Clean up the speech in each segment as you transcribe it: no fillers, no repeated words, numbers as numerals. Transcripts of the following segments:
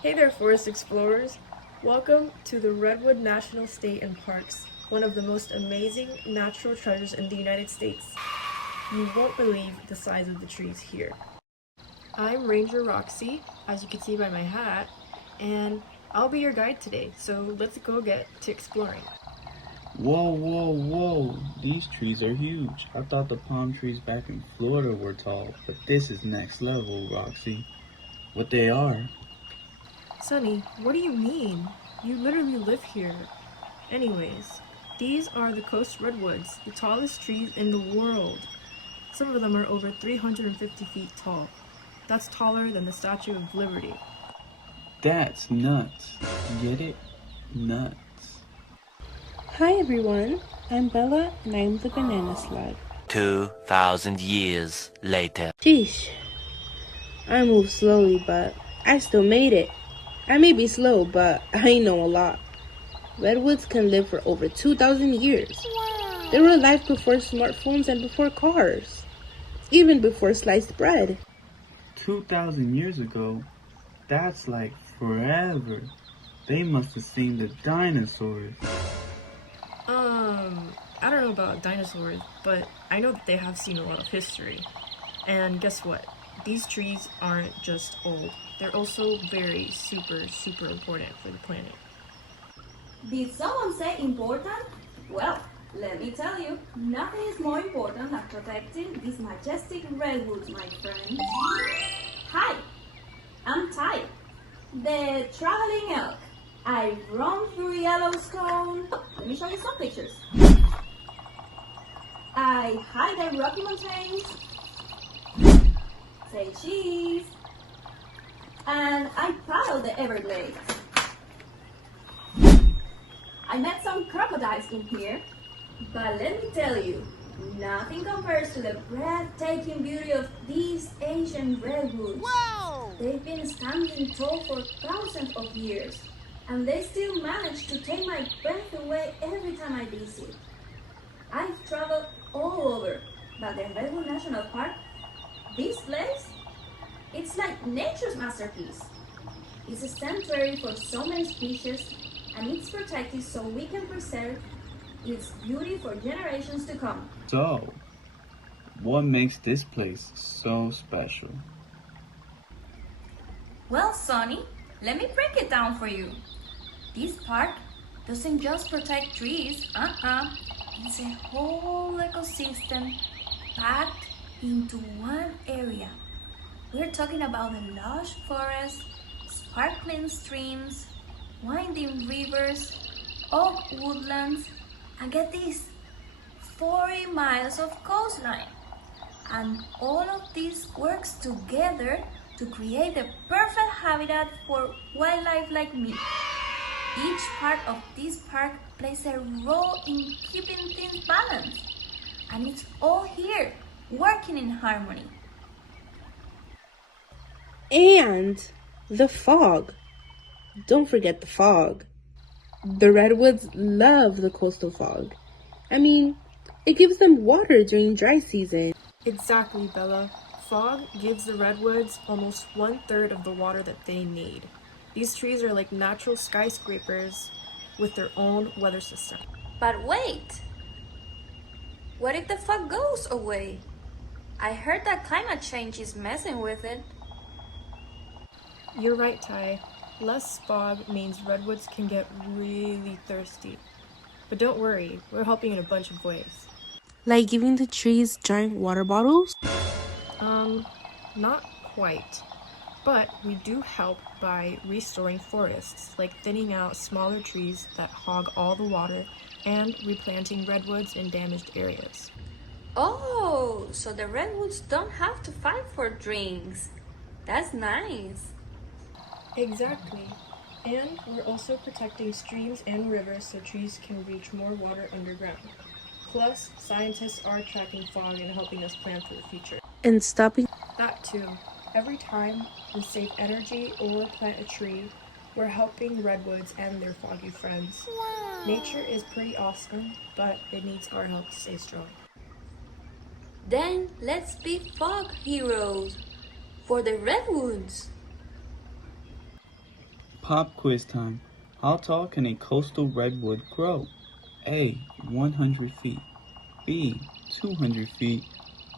Hey there, forest explorers! Welcome to the Redwood National State and Parks, one of the most amazing natural treasures in the United States. You won't believe the size of the trees here. I'm Ranger Roxy, as you can see by my hat, and I'll be your guide today, so let's go get to exploring. Whoa, whoa, whoa. These trees are huge. I thought the palm trees back in Florida were tall, but this is next level, Roxy. What they are? Sunny, what do you mean? You literally live here. Anyways, these are the coast redwoods, the tallest trees in the world. Some of them are over 350 feet tall. That's taller than the Statue of Liberty. That's nuts. Get it? Nuts. Hi everyone, I'm Bella and I'm the banana slug. 2,000 years later. Sheesh, I move slowly but I still made it. I may be slow but I know a lot. Redwoods can live for over 2,000 years. Wow. They were alive before smartphones and before cars. Even before sliced bread. 2,000 years ago? That's like forever. They must have seen the dinosaurs. I don't know about dinosaurs, but I know that they have seen a lot of history. And guess what? These trees aren't just old. They're also very super important for the planet. Did someone say important? Well, let me tell you, nothing is more important than protecting these majestic redwoods, my friends. Hi, I'm Ty, the traveling elk. I roam through Yellowstone. Let me show you some pictures. I hide the Rocky Mountains. Say cheese. And I paddle the Everglades. I met some crocodiles in here, but let me tell you, nothing compares to the breathtaking beauty of these ancient redwoods. Wow! They've been standing tall for thousands of years, and they still manage to take my breath away every time I visit. I've traveled all over, but the Redwood National Park, this place, it's like nature's masterpiece. It's a sanctuary for so many species, and it's protected so we can preserve its beauty for generations to come. So, what makes this place so special? Well, Sonny, let me break it down for you. This park doesn't just protect trees, It's a whole ecosystem packed into one area. We're talking about the lush forests, sparkling streams, winding rivers, oak woodlands, and get this, 40 miles of coastline. And all of this works together to create the perfect habitat for wildlife like me. Each part of this park plays a role in keeping things balanced, and it's all here, working in harmony. And the fog. Don't forget the fog. The redwoods love the coastal fog. I mean, it gives them water during dry season. Exactly, Bella. Fog gives the redwoods almost 1/3 of the water that they need. These trees are like natural skyscrapers with their own weather system. But wait! What if the fog goes away? I heard that climate change is messing with it. You're right, Ty. Less fog means redwoods can get really thirsty. But don't worry, we're helping in a bunch of ways. Like giving the trees giant water bottles? Not quite. But we do help by restoring forests, like thinning out smaller trees that hog all the water and replanting redwoods in damaged areas. Oh, so the redwoods don't have to fight for drinks. That's nice. Exactly. And we're also protecting streams and rivers so trees can reach more water underground. Plus, scientists are tracking fog and helping us plan for the future. And stopping. That too. Every time we save energy or plant a tree, we're helping redwoods and their foggy friends. Wow. Nature is pretty awesome, but it needs our help to stay strong. Then let's be fog heroes for the redwoods. Pop quiz time. How tall can a coastal redwood grow? A. 100 feet. B. 200 feet.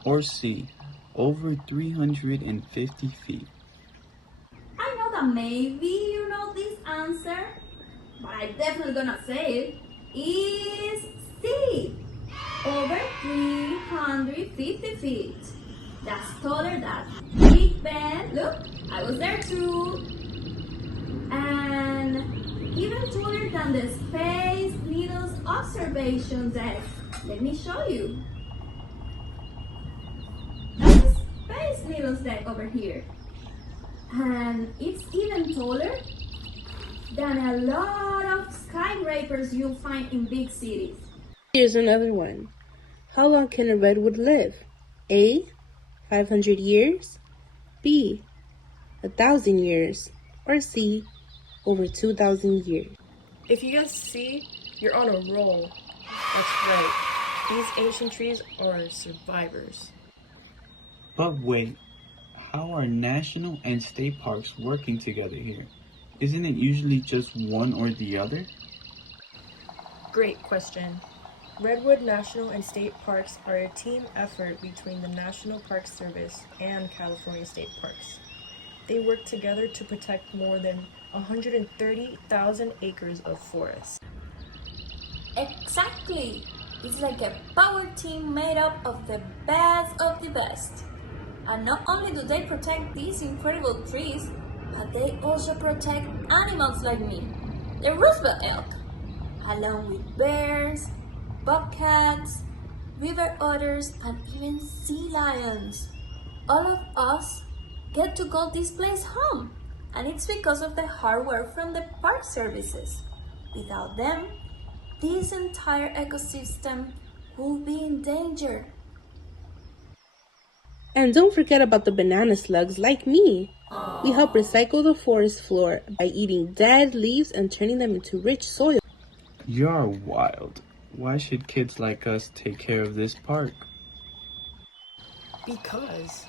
Or C. Over 350 feet. I know that maybe you know this answer, but I definitely gonna say it is C. Over 350 feet. That's taller than Big Ben. Look, I was there too. And even taller than the Space Needles observation deck. Let me show you. That's the Space Needles deck over here. And it's even taller than a lot of skyscrapers you'll find in big cities. Here's another one. How long can a redwood live? A. 500 years. B. 1,000 years. Or C. Over 2,000 years. If you guys see, you're on a roll. That's right. These ancient trees are survivors. But wait, how are national and state parks working together here? Isn't it usually just one or the other? Great question. Redwood National and State Parks are a team effort between the National Park Service and California State Parks. They work together to protect more than 130,000 acres of forest. Exactly. It's like a power team made up of the best of the best. And not only do they protect these incredible trees, but they also protect animals like me, the Roosevelt elk, along with bears, bobcats, river otters, and even sea lions. All of us get to call this place home, and it's because of the hard work from the park services. Without them, this entire ecosystem would be in danger. And don't forget about the banana slugs like me. We help recycle the forest floor by eating dead leaves and turning them into rich soil. You're wild. Why should kids like us take care of this park? Because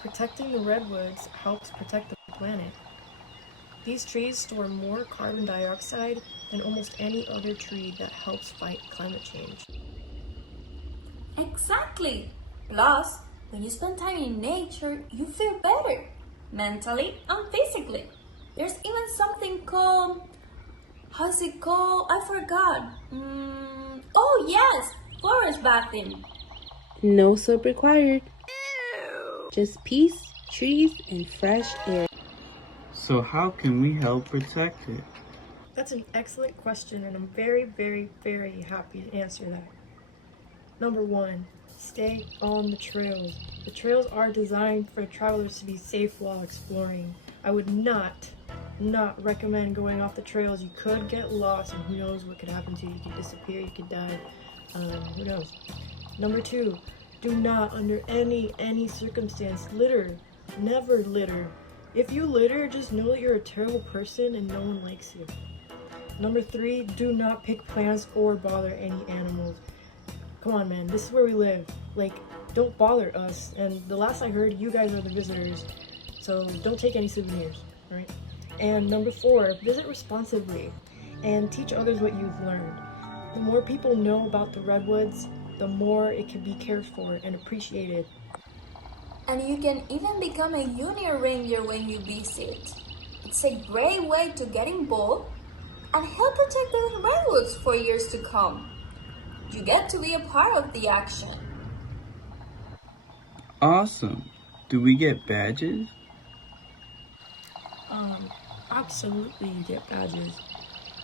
protecting the redwoods helps protect the planet. These trees store more carbon dioxide than almost any other tree that helps fight climate change. Exactly. Plus, when you spend time in nature, you feel better, mentally and physically. There's even something called, how's it called? I forgot. Oh yes, forest bathing. No soap required. Just peace, trees, and fresh air. So how can we help protect it? That's an excellent question, and I'm very, very, very happy to answer that. Number one, stay on the trails. The trails are designed for travelers to be safe while exploring. I would not recommend going off the trails. You could get lost, and who knows what could happen to you. You could disappear, you could die, who knows. Number two, do not under any circumstance litter. Never litter. If you litter, just know that you're a terrible person and no one likes you. Number three, do not pick plants or bother any animals. Come on, man, this is where we live. Like, don't bother us. And the last I heard, you guys are the visitors, so don't take any souvenirs, alright? And number four, visit responsibly and teach others what you've learned. The more people know about the redwoods, the more it can be cared for and appreciated. And you can even become a junior ranger when you visit. It's a great way to get involved and help protect the redwoods for years to come. You get to be a part of the action. Awesome. Do we get badges? Absolutely you get badges.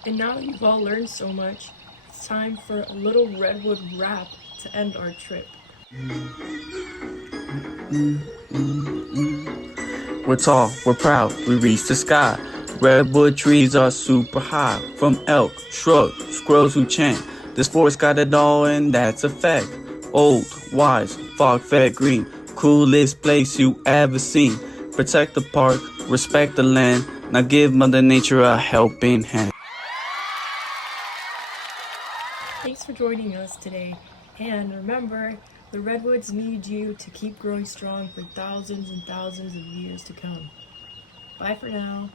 And now that you've all learned so much, it's time for a little redwood rap to end our trip. We're tall, we're proud, we reach the sky. Redwood trees are super high. From elk, shrub, squirrels who chant. This forest got it all and that's a fact. Old, wise, fog-fed green. Coolest place you ever seen. Protect the park, respect the land. Now give Mother Nature a helping hand. Thanks for joining us today. And remember, the redwoods need you to keep growing strong for thousands and thousands of years to come. Bye for now.